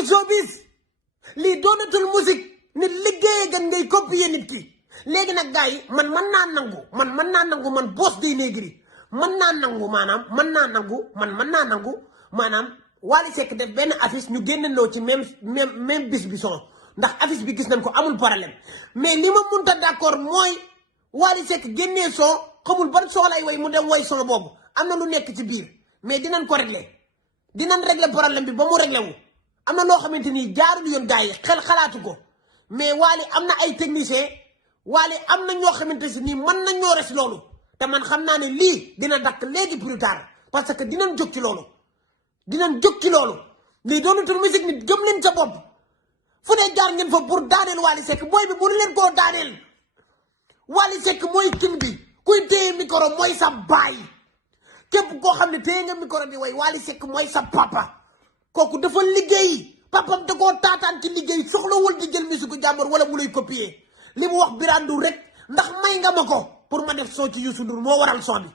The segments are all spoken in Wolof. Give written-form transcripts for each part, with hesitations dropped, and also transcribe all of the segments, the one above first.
doonatul showbiz lii doonatul musique nit liggéeyee gën ngay copier nit ki léegi nag gars yi man mën naa nangu man Boss Dey Negri mën naa nangu maanaam Wally Seck def benn affiche ñu génnandoo ci même bis bi son ndax affiche bi gis nañ ko amul problème mais li ma mënta d'accord mooy Wally Seck génnee son xamul ban son lay way mu dem way son boobu am na lu nekk ci biir mais dinañ ko régler problème bi ba mu réglé wu am na loo xamante ni jaarul yoon gars yi xel xalaatu ko mais Wally am na ay technicien Wally am na ñoo xamante si nii mën nañ ñoo res loolu te man xam naa ne lii dina dakk léegi plus tard parce que dinañ jóg ci loolu lii doonatul musique nit gëm leen sa bopp fu ne jaar ngeen fa pour daaneel Wally Seck booy bi mënu leen koo daaneel Wally Seck mooy king bi kuy téye micro mooy sa baay képp koo xam ne téye nga micro bi way Wally Seck mooy sa papa kooku dafa liggéey papam da koo taataan ci liggéey soxlawul di jël musique jàmbur wala mu lay copier li mu wax birandu rek ndax may nga ma ko pour ma def son ci Youssou Ndour moo waral son bi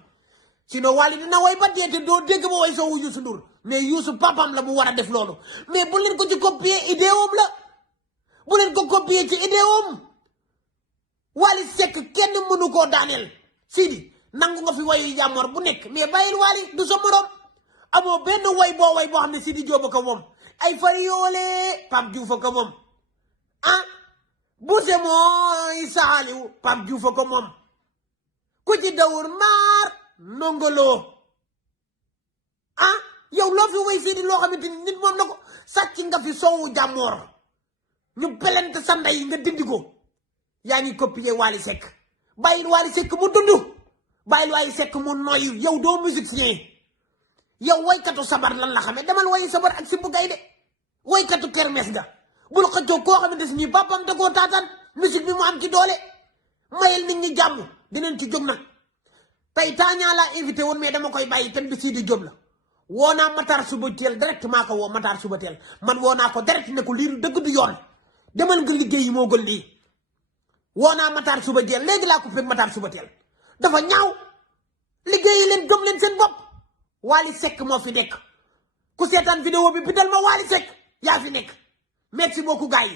sinon Wally dina way ba deete doo dégg ma way son wu Youssou Ndour mais Youssou papam la mu war a def loolu mais bu leen ko ci copier idéom la bu leen ko copier ci idéom Wally Seck kenn mënu koo daaneel Sidy nangu nga fi wayu jàmmoor bu nekk mais bàyyil Wally du sa morom amoo benn way boo xam ne Sidy Diop ko moom ay fari yoole Pape Diouf ko moom Bousse mooy saaliw Pape Diouf ko moom ku ci dawur maar nongolo yow loo fi way Sidy loo xamante ni nit moom na ko sàcc nga fi soowu jàmmoor ñu pelente sa ndey nga dindi ko yaa ngi copier Wally Seck bàyyil Wally Seck mu dund bàyyil Wally Seck mu noyyu yow doo musicien yow waykatu sabar lan la xamee demal wayi sabar ak Simbu Gaynde waykatu kermes ga bul xëccoo koo xamante ni papam da koo taataan musique bi mu am ci doole mayel nit ñi jàmm dinañ ci jóg nag tey taañaa laa invité woon mais dama koy bàyyi ten bi Sidy Diop la woo naa Matar suba teel direct maa ko woo Matar suba teel man woo naa ko direct ne ko lii dëgg du yoon demal nga liggéey yi moo gën lii woo naa Matar suba teel léegi laa ko fekk Matar suba teel dafa ñaaw liggéeyi leen gëm leen seen bopp Wally Seck moo fi nekk ku seetaan vidéo bi bindal ma Wally Seck yaa fi nekk merci beaucoup gars yi